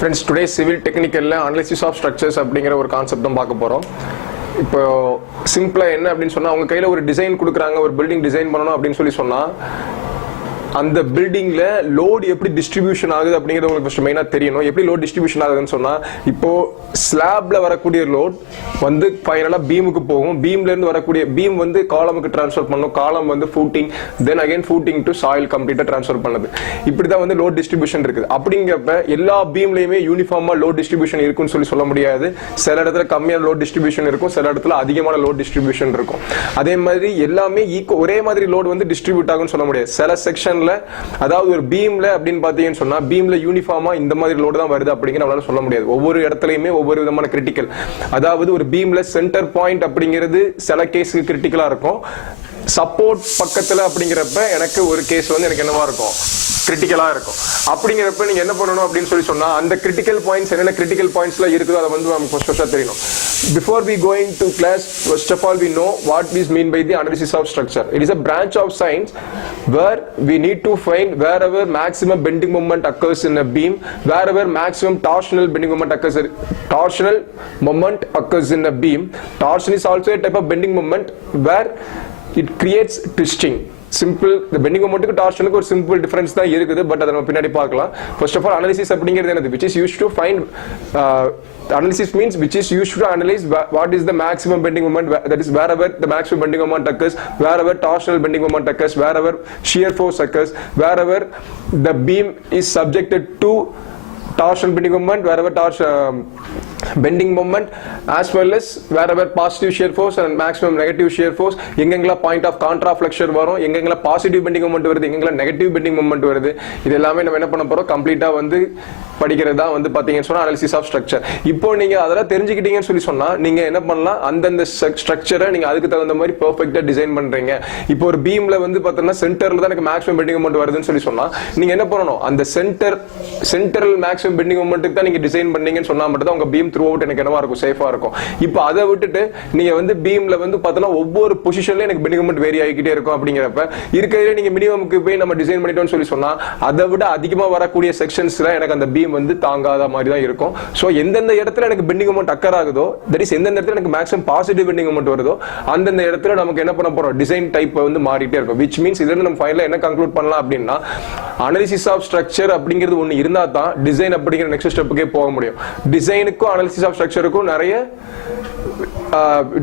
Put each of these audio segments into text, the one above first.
Friends, today civil technical analysis of structures அப்படிங்கிற ஒரு concept தான் பார்க்க போறோம். இப்போ சிம்பிளா என்ன அப்படின்னு சொன்னா அவங்க கையில ஒரு டிசைன் கொடுக்குறாங்க, ஒரு பில்டிங் டிசைன் பண்ணணும் அப்படின்னு சொல்லி சொன்னா அந்த பில்டிங்ல லோட் எப்படி டிஸ்ட்ரிபியூஷன் ஆகுது அப்படிங்கிறது உங்களுக்கு ஃபர்ஸ்ட் மெயினா தெரியணும். எப்படி லோட் டிஸ்ட்ரிபியூஷன் ஆகுதுன்னு சொன்னா இப்போ ஸ்லாப்ல வரக்கூடிய லோட் வந்து ஃபைனலா பீமுக்கு போகும். பீம்ல இருந்து வரக்கூடிய பீம் வந்து காலமுக்கு ட்ரான்ஸ்ஃபர் பண்ணும். காலம் வந்து footing, then again footing to soil கம்ப்ளீட்டா ட்ரான்ஸ்ஃபர் பண்ணுது. இப்படிதான் வந்து லோட் டிஸ்ட்ரிபியூஷன் இருக்குது. அப்படிங்கிறப்ப எல்லா பீம்லயுமே யூனிஃபார்மா லோட் டிஸ்ட்ரிபியூஷன் இருக்குன்னு சொல்ல முடியாது. சில இடத்துல கம்மியான லோட் டிஸ்ட்ரிபியூஷன் இருக்கும், சில இடத்துல அதிகமான லோட் டிஸ்ட்ரிபியூஷன் இருக்கும். அதே மாதிரி எல்லாமே ஒரே மாதிரி லோட் வந்து டிஸ்ட்ரிபியூட் ஆகும்னு சொல்ல முடியாது. சில செக்ஷன் அதாவது ஒரு பீம்ல அப்படின்னு பாத்தீங்கன்னு சொன்னா பீம்ல யூனிஃபார்மா இந்த மாதிரி லோடு தான் வருது அப்படிங்கிற நம்மளால சொல்ல முடியாது. ஒவ்வொரு இடத்துலயுமே ஒவ்வொரு விதமான கிரிட்டிக்கல், அதாவது ஒரு பீம்ல சென்டர் பாயிண்ட் அப்படிங்கிறது சில கேஸுக்கு கிரிட்டிக்கலா இருக்கும். சப்போர்ட் பக்கத்துல அப்படிங்கிறப்ப எனக்கு ஒரு கேஸ் வந்து எனக்கு என்னவா இருக்கும், கிரிட்டிக்கலா இருக்கும். அப்படிங்கிறப்ப நீங்க என்ன பண்ணணும் அப்படின்னு சொன்னா அந்த கிரிட்டிக்கல் பாயிண்ட்ஸ் என்னென்ன கிரிட்டிக்கல் பாயிண்ட்ஸ்ல இருக்குதோ அதை வந்து நமக்கு ஃபர்ஸ்டா தெரியணும். Before we going to class, first of all we know what is mean by the analysis of structure. It is a branch of science where we need to find wherever maximum bending moment occurs in a beam, wherever maximum torsional bending moment occurs. Torsional moment occurs in a beam. Torsion is also a type of bending moment where it creates twisting. Simple, the bending moment க்கு torsionக்கு ஒரு simple difference தான் இருக்குது. But அதை நம்ம பின்னாடி பார்க்கலாம். First of all, analysis அப்படிங்கிறது என்னது, which is used to find analysis means which is used to analyze what is the maximum bending moment, that is wherever the maximum bending moment occurs, wherever torsional bending moment occurs, wherever shear force occurs, wherever the beam is subjected to torsion bending moment, wherever bending moment, as well as wherever positive shear force and maximum negative shear force, எங்கெங்கல point of contraflexion வரும், எங்கெங்கல positive bending moment வருது, எங்கெங்கல negative bending moment வருது, இது எல்லாமே நம்ம என்ன பண்ண போறோம், கம்ப்ளீட்டா வந்து படிக்கிறதா வந்து பாத்தீங்கன்னு சொன்னா அனாலிசிஸ் ஆஃப் ஸ்ட்ரக்சர். இப்போ நீங்க அதெல்லாம் தெரிஞ்சுக்கிட்டீங்கன்னு சொன்னா நீங்க என்ன பண்ணலாம், அந்தந்த ஸ்ட்ரக்சரை நீங்க அதுக்கு தகுந்த மாதிரி பெர்ஃபெக்ட்டா டிசைன் பண்றீங்க. இப்போ ஒரு பீம்ல வந்து பாத்தீங்கன்னா சென்டர்ல தான் எனக்கு மேக்ஸிமம் பெண்டிங் மொமெண்ட் வருதுன்னு சொன்னா நீங்க என்ன பண்ணணும், அந்த சென்டரல் மேக்ஸிமம் பெண்டிங் மொமெண்ட்டுக்கு தான் நீங்க டிசைன் பண்ணீங்கன்னு சொன்னா மட்டும் தான் உங்க பீம் த்ரூ அவுட் எனக்கு என்னவா இருக்கும், சேஃபா இருக்கும். இப்போ அதை விட்டுட்டு நீங்க வந்து பீம்ல வந்து பாத்தீங்கன்னா ஒவ்வொரு பொசிஷன்ல எனக்கு பெண்டிங் மொமெண்ட் வேரி ஆகிக்கிட்டே இருக்கும். அப்படிங்கிறப்ப இருக்கிறதுல நீங்க மினிமம்க்கு போய் நம்ம டிசைன் பண்ணிட்டோம்னு சொன்னா அதை விட அதிகமா வரக்கூடிய செக்ஷன்ஸ்ல எனக்கு அந்த பீம் வந்து தாங்காத மாதிரி தான் இருக்கும். சோ எந்தெந்த இடத்துல எனக்கு பெண்டிங் மொமெண்ட் அக்கர் ஆகுதோ, தட் இஸ் எந்தெந்த இடத்துல எனக்கு மேக்ஸிமம் பாசிட்டிவ் பெண்டிங் மொமெண்ட் வருதோ அந்தந்த இடத்துல நமக்கு என்ன பண்ண போறோம், டிசைன் டைப் வந்து மாறிட்டே இருக்கும். which means இதுல நம்ம ஃபைனலா என்ன கன்க்ளூட் பண்ணலாம் அப்படின்னா, அனாலிசிஸ் ஆஃப் ஸ்ட்ரக்சர் அப்படிங்கிறது ஒன்னு இருந்தா தான் டிசைன் அப்படிங்கிற நெக்ஸ்ட் ஸ்டெப்புக்கே போக முடியும். டிசைனுக்கும் அனாலிசிஸ் ஆஃப் ஸ்ட்ரக்சருக்கும் நிறைய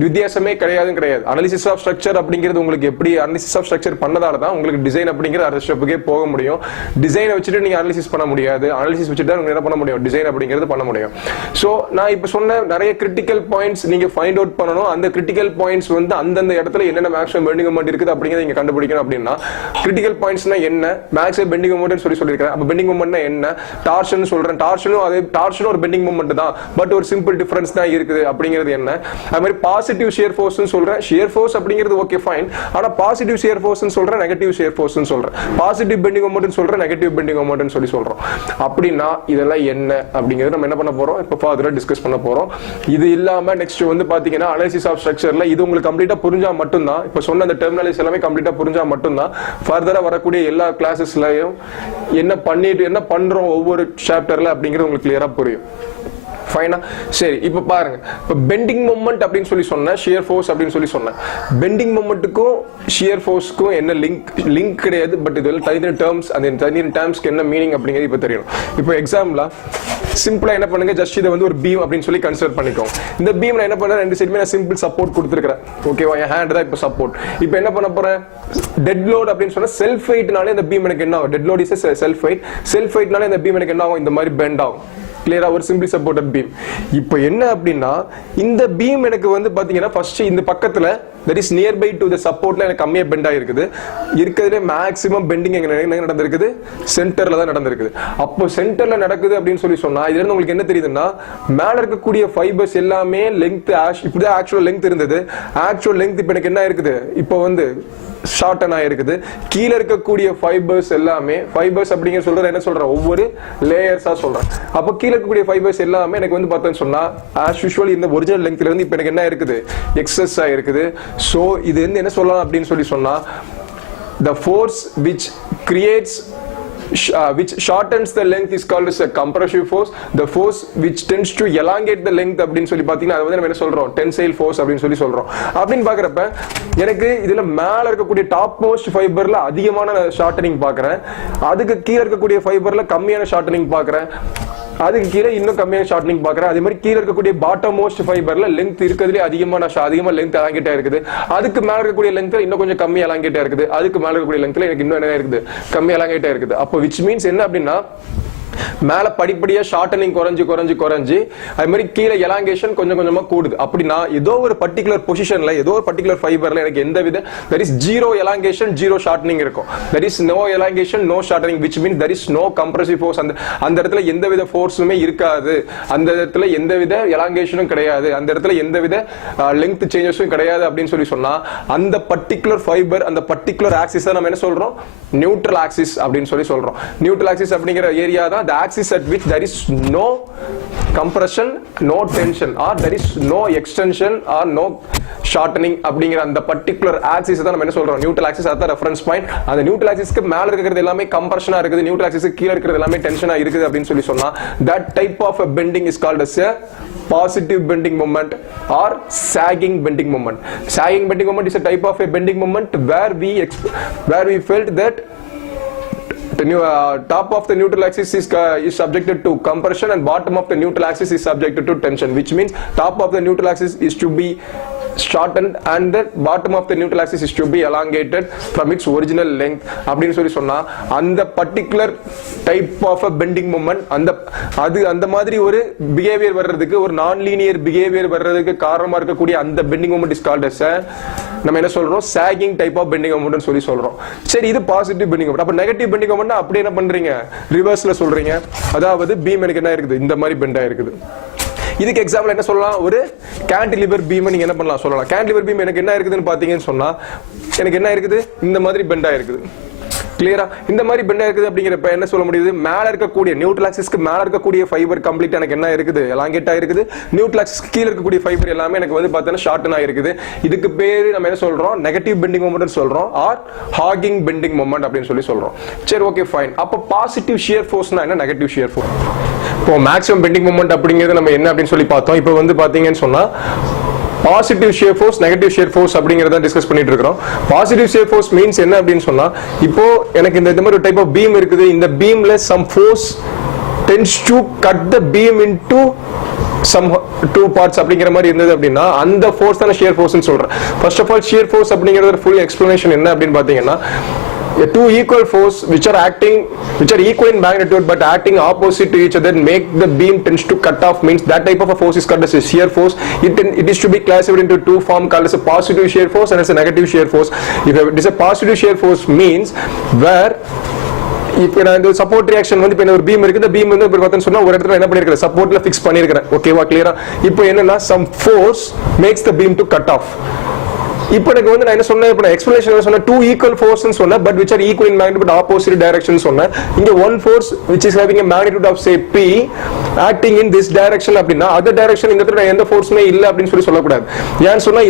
வித்தியாசமே கிடையாது. அனாலிசிஸ் ஆஃப் ஸ்ட்ரக்சர் அப்படிங்கிறது உங்களுக்கு எப்படி அனாலிசிஸ் ஆஃப் ஸ்ட்ரக்சர் பண்ணதால தான் உங்களுக்கு டிசைன் அப்படிங்கிற அடுத்த ஸ்டெப்புக்கே போக முடியும். டிசைனை வச்சுட்டு நீங்க அனாலிசிஸ் பண்ண முடியாது, அனாலிசிஸ் வச்சுட்டு தான் என்ன பண்ண முடியும், டிசைன் அப்படிங்கிறது பண்ண முடியும். சோ நான் இப்ப சொன்ன நிறைய கிரிட்டிக்கல் பாயிண்ட்ஸ் நீங்க ஃபைண்ட் அவுட் பண்ணணும். அந்த கிரிட்டிக்கல் பாயிண்ட்ஸ் வந்து அந்தந்த இடத்துல என்னென்ன மேக்ஸிமம் பெண்டிங் மொமெண்ட் இருக்குது அப்படிங்கறத நீங்க கண்டுபிடிக்கணும். அப்படின்னா கிரிட்டிக்கல் பாயிண்ட்ஸ்னா என்ன, மேக்ஸிமம் பெண்டிங் மொமெண்ட் சொல்லியிருக்கேன். அப்ப பெண்டிங் மொமெண்ட்னா என்ன, டார்ஷன் சொல்றேன். டார்ஷனும் ஒரு பெண்டிங் மொமெண்ட் தான், பட் ஒரு சிம்பிள் டிஃபரன்ஸ் தான் இருக்குது. அப்படிங்கிறது என்ன, அது மாதிரி பாசிட்டிவ் ஷியர் ஃபோர்ஸ் சொல்றேன். ஷியர் ஃபோர்ஸ் அப்படிங்கிறது ஓகே ஃபைன், ஆனா பாசிட்டிவ் ஷியர் ஃபோர்ஸ் சொல்றேன், நெகட்டிவ் ஷியர் ஃபோர்ஸ் சொல்றேன். பாசிட்டிவ் பெண்டிங் மொமெண்ட் சொல்றேன், நெகட்டிவ் பெண்டிங் மொமெண்ட் சொல்றோம். அப்படின்னா இதெல்லாம் என்ன அப்படிங்கிறது நம்ம என்ன பண்ண போறோம், இப்ப ஃபர்தரா டிஸ்கஸ் பண்ண போறோம். இது இல்லாம நெக்ஸ்ட் வந்து பாத்தீங்கன்னா அனாலிசிஸ் ஆஃப் ஸ்ட்ரக்சர்ல இது உங்களுக்கு கம்ப்ளீட்டா புரிஞ்சா மட்டும்தான், இப்ப சொன்ன அந்த டெர்மினாலஜிஸ் எல்லாமே கம்ப்ளீட்டா புரிஞ்சா மட்டும்தான் ஃபர்தரா வரக்கூடிய எல்லா கிளாஸஸ்லயும் என்ன பண்றோம் ஒவ்வொரு சாப்டர்ல அப்படிங்கிறது உங்களுக்கு கிளியரா புரியும். ஃபைனா, சரி. இப்ப பாருங்க, இப்ப பெண்டிங் மொமெண்ட் அப்படின்னு சொன்ன, ஷியர் ஃபோர்ஸ் அப்படின்னு சொன்ன, பெண்டிங் மொமெண்ட்டுக்கும் ஷியர் ஃபோர்ஸ்க்கும் என்ன லிங்க் கிடையாது. பட் இது தனித்தனி டேர்ம்ஸ், அந்த தனித்தனி டேர்ம்ஸ்க்கு என்ன மீனிங் அப்படிங்கிறது இப்ப தெரியணும். இப்போ எக்ஸாம்பிளா சிம்பிளா என்ன பண்ணுங்க, ஜஸ்ட் இதை வந்து ஒரு பீம் அப்படின்னு சொல்லி கன்சிடர் பண்ணிக்கோங்க. இந்த பீம்ல என்ன பண்றேன், ரெண்டு சைடுமே நான் சிம்பிள் சப்போர்ட் கொடுத்துருக்கேன். ஓகேவா, என் ஹேண்ட் தான் இப்ப சப்போர்ட். இப்போ என்ன பண்ண போறேன், டெட் லோட் அப்படின்னு சொன்னா செல்ஃப் வெயிட்னாலே இந்த பீம் எனக்கு என்ன ஆகும், dead load is self weight. Self வெயிட்னாலே இந்த பீம் எனக்கு என்ன ஆகும், இந்த மாதிரி பெண்ட் ஆகும். கிளியரா, ஒரு சிம்பிளி சப்போர்ட்டட் பீம். இப்போ என்ன அப்படின்னா, இந்த பீம் எனக்கு வந்து பாத்தீங்கன்னா ஃபர்ஸ்ட் இந்த பக்கத்துல that is nearby to the supportல எனக்கு கம்மியா பெண்ட் ஆயிருக்குது. இருக்கிறதுல மேக்ஸிமம் பெண்டிங் எங்க நடந்திருக்குது, சென்டர்ல தான் நடந்திருக்குது. அப்போ சென்டர்ல நடக்குது அப்படின்னு சொன்னா இதுல இருந்து உங்களுக்கு என்ன தெரியுதுன்னா, மேல இருக்கக்கூடிய ஃபைபர்ஸ் எல்லாமே லெங்த் இப்படிதான் ஆக்சுவல் லெங்த் இருந்தது. ஆக்சுவல் லெங்த் இப்போ எனக்கு என்ன இருக்குது, இப்போ வந்து ஷார்டன் ஆயிருக்குது. கீழே இருக்கக்கூடிய ஃபைபர்ஸ் எல்லாமே, ஃபைபர்ஸ் அப்படிங்கிற சொல்றது என்ன சொல்றேன், ஒவ்வொரு லேயர்ஸா சொல்றேன். அப்போ கீழே இருக்கக்கூடிய ஃபைபர்ஸ் எல்லாமே எனக்கு வந்து பார்த்தேன்னு சொன்னா ஆஸ் யூஷுவல் இந்த ஒரிஜினல் லெங்த்ல இருந்து இப்போ எனக்கு என்ன இருக்குது, எக்ஸஸ் ஆயிருக்குது. சோ இது வந்து என்ன சொல்லலாம் அப்படின்னு சொன்னா, the force which creates which shortens the length is called as a compressive force. The force which tends to elongate the length அப்படினு சொல்லி பாத்தீங்கன்னா அது வந்து நம்ம என்ன சொல்றோம் tensile force அப்படினு சொல்லி சொல்றோம். அப்படினு பார்க்கறப்ப எனக்கு இதுல மேல இருக்கக்கூடிய டாப் மோஸ்ட் ஃபைபர்ல அதிகமான ஷார்ட்டனிங் பார்க்கறேன், அதுக்கு கீழ இருக்கக்கூடிய ஃபைபர்ல கம்மியான ஷார்ட்டனிங் பார்க்கறேன், அதுக்கு கீழே இன்னும் கம்மியான ஷார்ட்டனிங் பார்க்கறேன். அதே மாதிரி கீழே இருக்கக்கூடிய பாட்டம் மோஸ்ட் ஃபைபர்ல லெங்த் இருக்கிறதுலே அதிகமா லெங்த் எலாங்கேட்டா இருக்குது, அதுக்கு மேல இருக்கக்கூடிய லெங்த்ல இன்னும் கொஞ்சம் கம்மி எலாங்கேட்டா இருக்குது, அதுக்கு மேல இருக்கக்கூடிய லெங்த்ல எனக்கு இன்னும் என்ன இருக்குது கம்மி எலாங்கேட்டா இருக்குது. அப்போ which means என்ன அப்படின்னா மேல படிப்படியா ஷார்ட்டனிங் குறைஞ்சு அது மாதிரி கீழே எலாங்கேஷன் கொஞ்சம் கொஞ்சமா கூடுது. அப்படின்னா ஏதோ ஒரு பர்టిక్యులர் பொசிஷன்ல ஏதோ ஒரு பர்టిక్యులர் ஃபைபர்ல எனக்கு எந்த வித there is zero elongation zero shortening இருக்கும், there is no elongation no shortening, which means there is no compressive force. அந்த இடத்துல எந்த வித ஃபோர்ஸுமே இருக்காது, அந்த இடத்துல எந்த வித எலாங்கேஷனும் கிடையாது, அந்த இடத்துல எந்த வித லெங்த் சேஞ்சஸும் கிடையாது அப்படின்னு சொல்லி சொன்னா அந்த பர்టిక్యులர் ஃபைபர் அந்த பர்టిక్యులர் ஆக்சிஸ் நம்ம என்ன சொல்றோம் நியூட்ரல் ஆக்சிஸ் அப்படின்னு சொல்லி சொல்றோம். நியூட்ரல் ஆக்சிஸ் அப்படிங்கிற ஏரியா தான் the axis at which there is no compression no tension or there is no extension or no shortening அப்படிங்கிற அந்த பர்టిక్యులர் ஆக்சிஸ் தான் நம்ம என்ன சொல்றோம் நியூட்ரல் ஆக்சிஸ். அதான் ரெஃபரன்ஸ் பாயிண்ட். அந்த நியூட்ரல் ஆக்சிஸ்க்கு மேல இருக்கிறது எல்லாமே கம்ப்ரஷனா இருக்குது, நியூட்ரல் ஆக்சிஸ்க்கு கீழ இருக்கிறது எல்லாமே டென்ஷனா இருக்குது அப்படின்னு சொல்லி சொன்னா that type of a bending is called as a positive bending moment or sagging bending moment. Sagging bending moment is a type of a bending moment where we felt that the top of the neutral axis is subjected to compression and bottom of the neutral axis is subjected to tension, which means top of the neutral axis is to be shortened and the bottom of the neutral axis is to be elongated from its original length அப்படின்னு சொல்லி சொன்னா அந்த particular type of a bending moment அந்த மாதிரி ஒரு behaviour வர்றதுக்கு ஒரு நான் லீனியர் பிஹேவியர் வர்றதுக்கு காரணமா இருக்கக்கூடிய அந்த bending moment is called as நம்ம என்ன சொல்றோம் sagging type of bending moment சொல்லி சொல்றோம். சரி, இது பாசிட்டிவ் bending moment. அப்ப நெகட்டிவ் bending moment அப்படி என்ன பண்றீங்க ரிவர்ஸ்ல சொல்றீங்க, அதாவது பீம் எனக்கு என்ன இருக்குது இந்த மாதிரி பெண்ட் ஆயிருக்குது. இதுக்கு எக்ஸாம்பிள் என்ன சொல்லலாம், ஒரு கேண்டிலிவர் பீம் நீங்க என்ன பண்ணலாம் சொல்லலாம். கேண்டிலிவர் பீம் எனக்கு என்ன இருக்குதுன்னு பாத்தீங்கன்னு சொன்னா எனக்கு என்ன இருக்குது இந்த மாதிரி பெண்ட் ஆயிருக்குது. கிளியரா இந்த மாதிரி பெண்டா இருக்குது அப்படிங்கிறப்ப என்ன சொல்ல முடியுது, மேல இருக்கக்கூடிய நியூட்ரல் ஆக்சிஸ்க்கு மேல இருக்கக்கூடிய ஃபைபர் கம்ப்ளீட் எனக்கு என்ன இருக்குது எலாங்கேட்டா இருக்குது, நியூட்ரல் ஆக்சிஸ்க்கு கீழ இருக்கக்கூடிய ஃபைபர் எல்லாமே எனக்கு வந்து பார்த்தா ஷார்ட்டனா இருக்குது. இதுக்கு பேரு நம்ம என்ன சொல்றோம் நெகட்டிவ் பெண்டிங் மொமெண்ட் சொல்றோம் ஆர் ஹாகிங் பெண்டிங் மொமெண்ட் அப்படின்னு சொல்லி சொல்றோம். சரி, ஓகே ஃபைன். அப்ப பாசிட்டிவ் ஷியர் ஃபோர்ஸ்னா என்ன, நெகட்டிவ் ஷியர் ஃபோர்ஸ். இப்போ மேக்ஸிமம் பெண்டிங் மொமெண்ட் அப்படிங்கிறது நம்ம என்ன அப்படின்னு சொல்லி பார்த்தோம். இப்போ வந்து பாத்தீங்கன்னு சொன்னா positive shear force negative shear force அப்படிங்கறத டிஸ்கஸ் பண்ணிட்டு இருக்கோம். பாசிட்டிவ் ஷியர் ஃபோர்ஸ் மீன்ஸ் என்ன அப்படின்னு சொன்னா இப்போ எனக்கு இந்த மாதிரி ஒரு டைப் ஆஃப் பீம் இருக்குது, இந்த பீம்ல some force tends to cut the beam into some two parts அப்படிங்கிற மாதிரி இருந்தது அப்படின்னா அந்த ஃபோர்ஸ் தான் ஷியர் ஃபோர்ஸ்னு சொல்றேன். First of all shear force அப்படிங்கறது ஃபுல் எக்ஸ்பிளனேஷன் என்ன அப்படின்னு பாத்தீங்கன்னா two equal force which are equal in magnitude but acting opposite to each other make the beam tends to cut off means that type of a force is called as a shear force. It is to be classified into two forms called as a positive shear force and as a negative shear force. If it is a positive shear force means where இப்போ நான் இந்த support reaction வந்து இப்போ ஒரு beam இருக்கு, இந்த beam வந்து இப்போ பார்த்தேன்னு சொன்னா ஒரு இடத்துல என்ன பண்ணிருக்கேன் சப்போர்ட்ல ஃபிக்ஸ் பண்ணிருக்கேன். ஓகேவா, கிளியரா? இப்போ என்னன்னா some force makes the beam to cut off. இப்போ எனக்கு வந்து நான் என்ன சொன்னேன், இப்போ நான் எக்ஸ்பிளனேஷன் சொன்னேன் two equal forces சொன்னேன் but which are equal in magnitude but opposite direction சொன்னேன். இங்க one force which is having a magnitude of say p acting in this direction அப்படினா other direction இந்த இடத்துல எந்த ஃபோர்ஸ்மே இல்ல அப்படினு சொல்ல கூடாது. ஏன் சொன்னா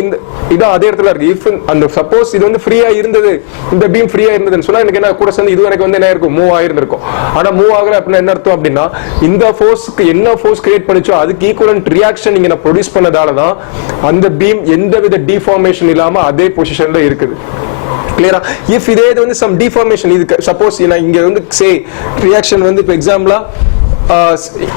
இது அதே இடத்துல இருக்கு. if அந்த சப்போஸ் இது வந்து ஃப்ரீயா இருந்தது, இந்த பீம் ஃப்ரீயா இருந்ததுன்னு சொன்னா எனக்கு என்ன கூட சேர்ந்து இது எனக்கு வந்து என்ன இருக்கும் மூவ் ஆயிருக்கும். ஆனா மூவ் ஆகல அப்படினா என்ன அர்த்தம் அப்படினா இந்த ஃபோர்ஸ்க்கு என்ன ஃபோர்ஸ் கிரியேட் பண்ணிச்சோ அதுக்கு ஈக்குவலன்ட் ரியாக்ஷன் இங்க நான் ப்ரொடியூஸ் பண்ணதால தான் அந்த பீம் எந்தவித டிஃபார்மேஷன் இல்லாம அதே பொசிஷன்ல இருக்குது. கிளியரா? if இதே வந்து some deformation இது சப்போஸ் நான் இங்க வந்து சே ரியாக்ஷன் வந்து இப்போ எக்ஸாம்பிளா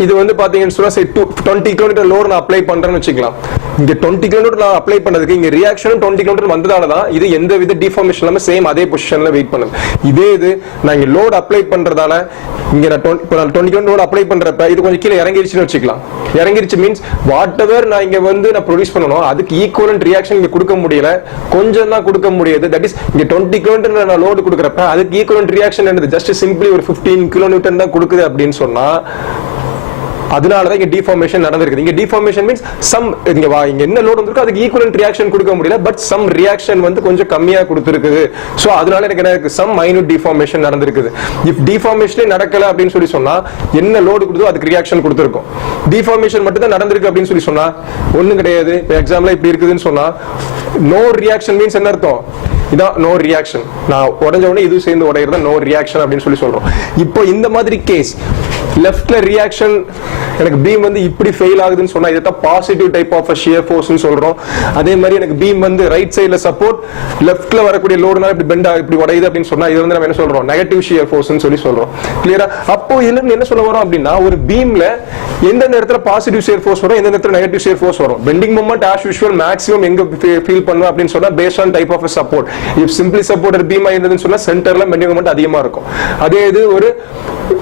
இது வந்து பாத்தீங்கன்னு சொன்னா 20 km லோட் நான் அப்ளை பண்றேன்னு வச்சுக்கலாம். இங்க 20 km நான் அப்ளை பண்ணதுக்கு இங்க ரியாக்ஷனும் 20 km வந்ததால தான் இது எந்த வித டிஃபார்மேஷன் இல்லாம சேம் அதே பொசிஷன்ல வெயிட் பண்ணுது. இதே இது நான் இங்க லோட் அப்ளை பண்றதால இங்க நான் 20 km லோட் அப்ளை பண்றப்ப இது கொஞ்சம் கீழே இறங்கிருச்சுன்னு வச்சுக்கலாம். இறங்கிருச்சு மீன்ஸ் வாட் எவர் நான் இங்க வந்து நான் ப்ரொடியூஸ் பண்ணணும் அதுக்கு ஈக்குவலன்ட் ரியாக்ஷன் இங்க கொடுக்க முடியல, கொஞ்சம் தான் கொடுக்க முடியுது. தட் இஸ் இங்க 20 km நான் லோட் கொடுக்கறப்ப அதுக்கு ஈக்குவலன்ட் ரியாக்ஷன் என்னது ஜஸ்ட் சிம்பிளி ஒரு 15 kN தான் கொடுக்குது அப்படின்னு சொன்னா அதனாலதான் இங்க டிஃபார்மேஷன் நடந்திருக்கு. இங்க டிஃபார்மேஷன் மீன்ஸ் சம் இங்க என்ன லோட் வந்திருக்கோ அதுக்கு ஈக்குவலன்ட் ரியாக்ஷன் கொடுக்க முடியல, பட் சம் ரியாக்ஷன் வந்து கொஞ்சம் கம்மியா கொடுத்திருக்குது. சோ அதனால எனக்கு என்ன இருக்கு சம் மைனூட் டிஃபார்மேஷன் நடந்திருக்குது. இஃப் டிஃபார்மேஷனே நடக்கல அப்படின்னு சொல்லி சொன்னா என்ன லோட் கொடுத்தோ அதுக்கு ரியாக்ஷன் கொடுத்திருக்கும். டிஃபார்மேஷன் மட்டும் தான் நடந்திருக்கு அப்படின்னு சொல்லி சொன்னா ஒண்ணும் கிடையாது. இப்போ எக்ஸாம்பிள் இப்படி இருக்குதுன்னு சொன்னா நோ ரியாக்ஷன் மீன்ஸ் என்ன அர்த்தம், இதான் நோ ரியாக்ஷன். நான் உடஞ்ச உடனே இது சேர்ந்து உடையிறது நோ ரியாக்ஷன் அப்படின்னு சொல்லி சொல்றோம். இப்போ இந்த மாதிரி கேஸ் லெஃப்ட்ல ரியாக்ஷன் எனக்கு பீம் வந்து இப்படி ஃபெயில் ஆகுதுன்னு சொன்னா இதை பாசிட்டிவ் டைப் ஆஃப் ஷியர் ஃபோர்ஸ்னு சொல்றோம். அதே மாதிரி எனக்கு பீம் வந்து ரைட் சைடுல சப்போர்ட் லெஃப்ட்ல வரக்கூடிய லோடுனால இப்படி பெண்ட் இப்படி உடையுது அப்படின்னு சொன்னா இது வந்து நம்ம என்ன சொல்றோம் நெகட்டிவ் ஷியர் ஃபோர்ஸ்னு சொல்லி சொல்றோம். கிளியரா? அப்போ இதுல இருந்து என்ன சொல்ல வரோம் அப்படின்னா ஒரு பீம்ல எந்தெந்த இடத்துல பாசிட்டிவ் ஷியர் ஃபோர்ஸ் வரும் எந்த இடத்துல நெகட்டிவ் ஷியர் ஃபோர்ஸ் வரும். Bending moment as usual maximum எங்க ஃபீல் பண்ணும் அப்படின்னு சொன்னா based on type of support. If simply supported பீமா இருந்ததுன்னு சொன்னா சென்டர்ல பெண்டிங் மொமெண்ட் அதிகமா இருக்கும். அதே இது ஒரு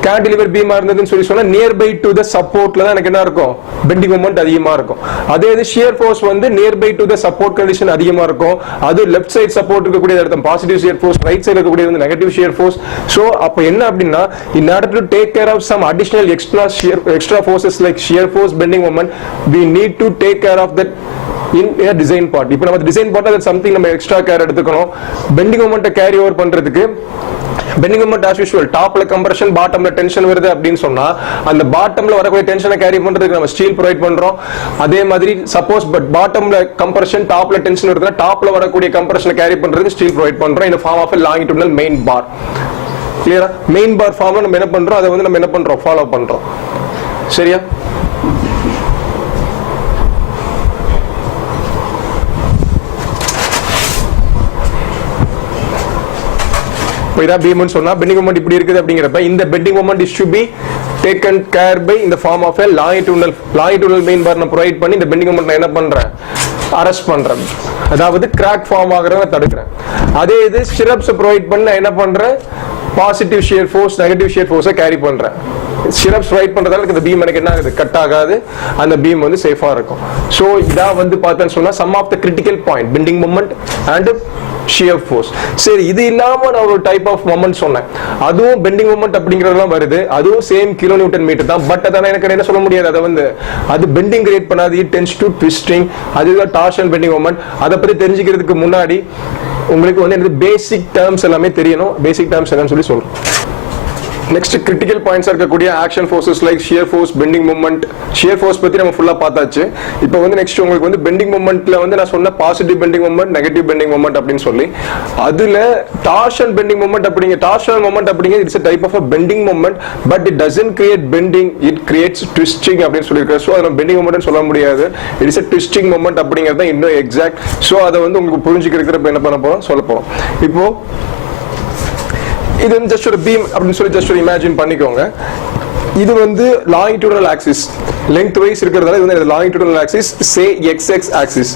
கேண்டிலிவர் பீமா இருந்ததுன்னு சொல்லி சொன்னா நியர்பை டு த சப்போர்ட்ல தான் எனக்கு என்ன இருக்கும் பெண்டிங் மொமெண்ட் அதிகமா இருக்கும். அதே இது ஷியர் ஃபோர்ஸ் வந்து nearby to the support condition அதிகமா இருக்கும். அது லெஃப்ட் சைடு சப்போர்ட் இருக்கக்கூடிய இடத்துல positive shear force, right side இருக்கக்கூடிய வந்து நெகட்டிவ் ஷியர் ஃபோர்ஸ். சோ அப்ப என்ன அப்படின்னா in order to take care of some additional extra forces like shear force, bending moment, we need to take care of that in a design part. இப்போ நம்ம design பார்ட்ல that something நம்ம extra care எடுத்துக்கணும். Bending மொமெண்ட்டை carry over பண்றதுக்கு bending moment as usual டாப்ல compression பாட்டம்ல tension வருது அப்படின்னு சொன்னா அந்த பாட்டம்ல வரக்கூடிய டென்ஷனை கேரி பண்றதுக்கு நம்ம ஸ்டீல் ப்ரொவைட் பண்றோம். அதே மாதிரி சப்போஸ் பாட்டம்ல கம்ப்ரஷன் டாப்ல டென்ஷன் வருதுன்னா டாப்ல வரக்கூடிய கம்ப்ரஷனை கேரி பண்றதுக்கு ஸ்டீல் ப்ரொவைட் பண்றோம் in the form of a longitudinal main bar. கிளியரா? மெயின் பார் ஃபார்ம்ல நம்ம என்ன பண்றோம் அதை வந்து நம்ம என்ன பண்றோம் ஃபாலோ பண்றோம். சரியா? இப்போ இதா பீம்னு சொன்னா பெண்டிங் மொமெண்ட் இப்படி இருக்குது அப்படிங்கறப்ப இந்த bending moment is to be taken care by in the form of a longitudinal main bar நான் ப்ரொவைட் பண்ணி இந்த பெண்டிங் மொமெண்ட் என்ன பண்றேன் அரெஸ்ட் பண்றேன். அதாவது கிராக் ஃபார்ம் ஆகுறத தடுக்கிறேன். அதே இது ஸ்டிரப்ஸ் ப்ரொவைட் பண்ண என்ன பண்றேன் positive shear force negative shear ஃபோர்ஸை கேரி பண்றேன். ஸ்டிரப்ஸ் ரைட் பண்றதால இந்த பீம் எனக்கு என்ன ஆகுது கட் ஆகாது, அந்த பீம் வந்து சேஃபா இருக்கும். சோ இதா வந்து பார்த்தேன்னு சொன்னா sum of the critical point bending moment and shear force. சரி, இது இல்லாம நான் ஒரு டைப் ஆஃப் மொமெண்ட் சொன்னேன், அதுவும் பெண்டிங் மொமெண்ட் அப்படிங்கறதெல்லாம் வருது, அதுவும் சேம் கிலோ நியூட்டன் மீட்டர் தான். பட் அதான எனக்கு என்ன சொல்ல முடியாது, அதை வந்து அது பெண்டிங் கிரியேட் பண்ணாது, இட் டென்ஸ் டு ட்விஸ்டிங். அதுதான் டார்ஷன் பெண்டிங் மொமெண்ட். அதை பத்தி தெரிஞ்சுக்கிறதுக்கு முன்னாடி உங்களுக்கு வந்து எனக்கு பேசிக் டேர்ம்ஸ் எல்லாமே தெரியணும். பேசிக் டேர்ம்ஸ் என்னன்னு சொல்லி சொல்றேன். நெக்ஸ்ட் கிரிட்டிக்கல் பாயிண்ட்ஸ் இருக்கக்கூடிய action forces like shear force, bending moment. Shear force பத்தி நம்ம ஃபுல்லா பார்த்தாச்சு. இப்போ வந்து நெக்ஸ்ட் உங்களுக்கு வந்து பெண்டிங் மொமெண்ட்ல வந்து நான் சொன்ன positive bending moment, negative bending moment அப்படின்னு சொல்லி, அதுல டார்ஷன் பெண்டிங் மொமெண்ட் அப்படிங்க டார்ஷன் மொமெண்ட் அப்படிங்க it's a type of a bending moment, but it doesn't create bending, it creates twisting அப்படின்னு சொல்லியிருக்காரு. ஸோ அதை பெண்டிங் மொமெண்ட் சொல்ல முடியாது, இட்ஸ் a twisting moment அப்படிங்கிறது தான் இன்னும் எக்ஸாக்ட். ஸோ அதை வந்து உங்களுக்கு புரிஞ்சுக்கிறதுக்கு என்ன பண்ண போறோம் சொல்ல போறோம். இப்போ இது வந்து ஜஸ்ட் ஒரு பீம் அப்படின்னு சொல்லி ஜஸ்ட் ஒரு இமேஜின் பண்ணிக்கோங்க. இது வந்து longitudinal axis, லெங்த் வைஸ் இருக்கிறதால இது வந்து longitudinal axis, say xx axis.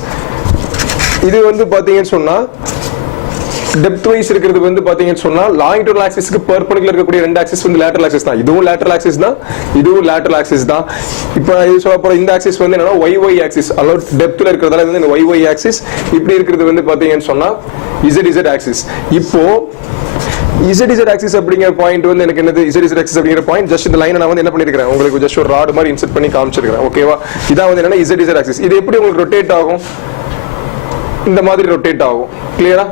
இது வந்து பாத்தீங்கன்னு சொன்னா டெப்த் வைஸ் இருக்கிறது வந்து பாத்தீங்கன்னு சொன்னா longitudinal axisக்கு பெர்பெண்டிகுலர் இருக்கக்கூடிய ரெண்டு ஆக்சிஸ் வந்து lateral axis தான். இதுவும் lateral axis தான், இதுவும் lateral axis தான். இப்போ இது சொல்ல போற இந்த ஆக்சிஸ் வந்து என்னன்னா yy axis, அதாவது டெப்த்ல இருக்கிறதால வந்து இந்த yy axis. இப்படி இருக்கிறது வந்து பாத்தீங்கன்னு சொன்னா zz axis. இப்போ ZZ axis அப்படிங்கிற பாயிண்ட் வந்து எனக்கு என்னது, ZZ axis அப்படிங்கிற பாயிண்ட் ஜஸ்ட் இந்த லைனை நான் வந்து என்ன பண்ணிருக்கேன் உங்களுக்கு ஜஸ்ட் ஒரு ராட் மாதிரி இன்சர்ட் பண்ணி காமிச்சிருக்கேன். ஓகேவா? இதான் வந்து என்னன்னா ZZ axis. இது எப்படி உங்களுக்கு ரொட்டேட் ஆகும், இந்த மாதிரி ரொட்டேட் ஆகும். கிளியரா?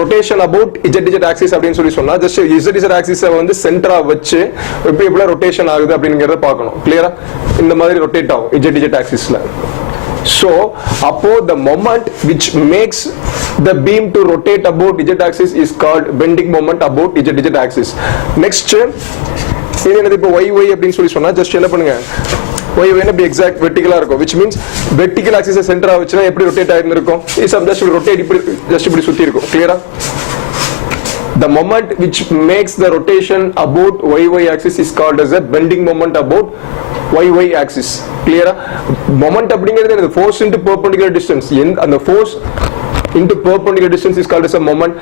ரொட்டேஷன் அபவுட் ZZ axis அப்படின்னு சொல்லி சொன்னா ஜஸ்ட் ZZ axis வந்து சென்டரா வச்சு எப்படி எப்படி ரொட்டேஷன் ஆகுது அப்படிங்கறத பார்க்கணும். கிளியரா? இந்த மாதிரி ரொட்டேட் ஆகும் ZZ axisல. So, அப்போ the moment which makes the beam to rotate about Z axis is called bending moment about Z axis. Next, இது என்னது இப்போ YY அப்படின்னு சொல்லி சொன்னா ஜஸ்ட் என்ன பண்ணுங்க, YY எப்படி எக்ஸாக்ட் வெர்டிகலா இருக்கும், which means vertical axis சென்டரா வச்சுனா எப்படி ரொட்டேட் ஆயிட்டு இருக்கும், இது ஜஸ்ட் ரொட்டேட் இப்படி ஜஸ்ட் இப்படி சுத்தி இருக்கும். கிளியரா? The moment which makes the rotation about YY axis is called as a bending moment about YY axis. Clear? Moment அப்படிங்கிறது force into perpendicular distance. And the force into perpendicular distance is called as a moment.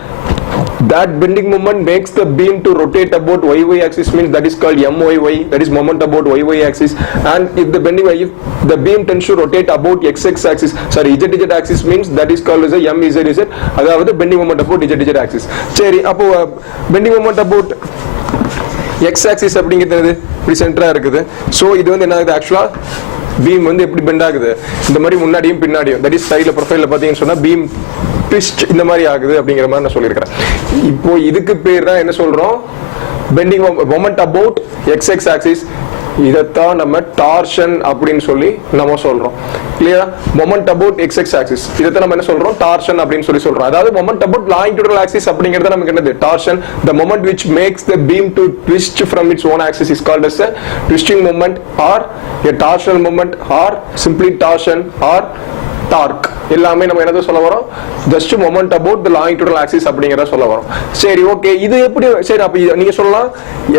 That bending moment makes the beam to rotate about YY axis, means that is called MYY, that is moment about YY axis. And if the bending, if the beam tends to rotate about XX axis, sorry ZZ axis, means that is called as a MZZ, அதாவது bending moment about ZZ axis. சரி, அப்போ bending moment about X axis அப்படிங்கிறது இப்படி சென்டரா இருக்குது. So இது வந்து என்ன ஆகுது, ஆக்சுவலா பீம் வந்து எப்படி பெண்ட் ஆகுது, இந்த மாதிரி முன்னாடியும் பின்னாடியும், தட் இஸ் சைடுல ப்ரொஃபைல்ல பாத்தீங்கன்னு சொன்னா பீம் ட்விஸ்ட் இந்த மாதிரி ஆகுது அப்படிங்கிற மாதிரி நான் சொல்லியிருக்கிறேன். இப்போ இதுக்கு பேர் தான் என்ன சொல்றோம், bending moment about XX axis. இதைத்தான் நம்ம டார்ஷன் அப்படின்னு சொல்லி நம்ம சொல்றோம். கிளியரா? மொமெண்ட் அபவுட் எக்ஸ் ஆக்சிஸ் இதைத்தான் நம்ம என்ன சொல்றோம்? டார்ஷன் அப்படின்னு சொல்லி சொல்றோம். அதாவது மொமெண்ட் அபவுட் லாங்கிடியூடல் ஆக்சிஸ் அப்படிங்கிறது நமக்கு என்னது? Torsion. the moment which makes the beam to twist from its own axis is called as a twisting moment or a torsional moment or simply torsion or torque. எல்லாமே நம்ம என்னது சொல்ல வரோம்? Just moment about the longitudinal axis அப்படிங்கறத சொல்ல வரோம். சரி, okay. இது எப்படி? சரி, அப்ப நீங்க சொல்லலாம்